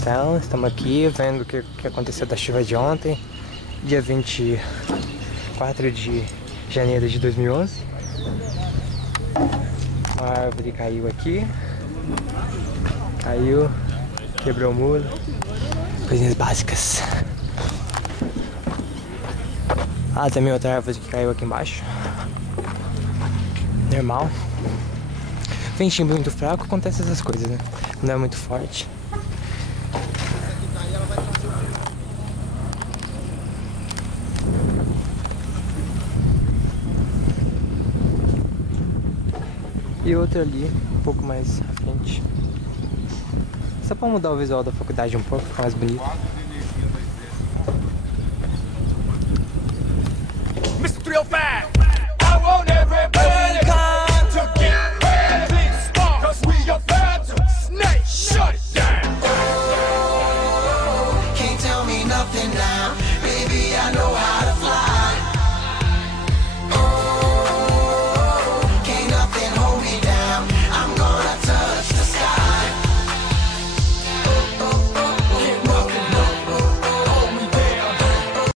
Então, estamos aqui vendo o que aconteceu da chuva de ontem, dia 24 de janeiro de 2011. Uma árvore caiu aqui, caiu, quebrou o muro, coisinhas básicas. Ah, também outra árvore que caiu aqui embaixo. Normal. Ventinho muito fraco, acontece essas coisas, né? Não é muito forte. E outra ali, um pouco mais à frente. Só pra mudar o visual da faculdade um pouco, ficar mais bonito.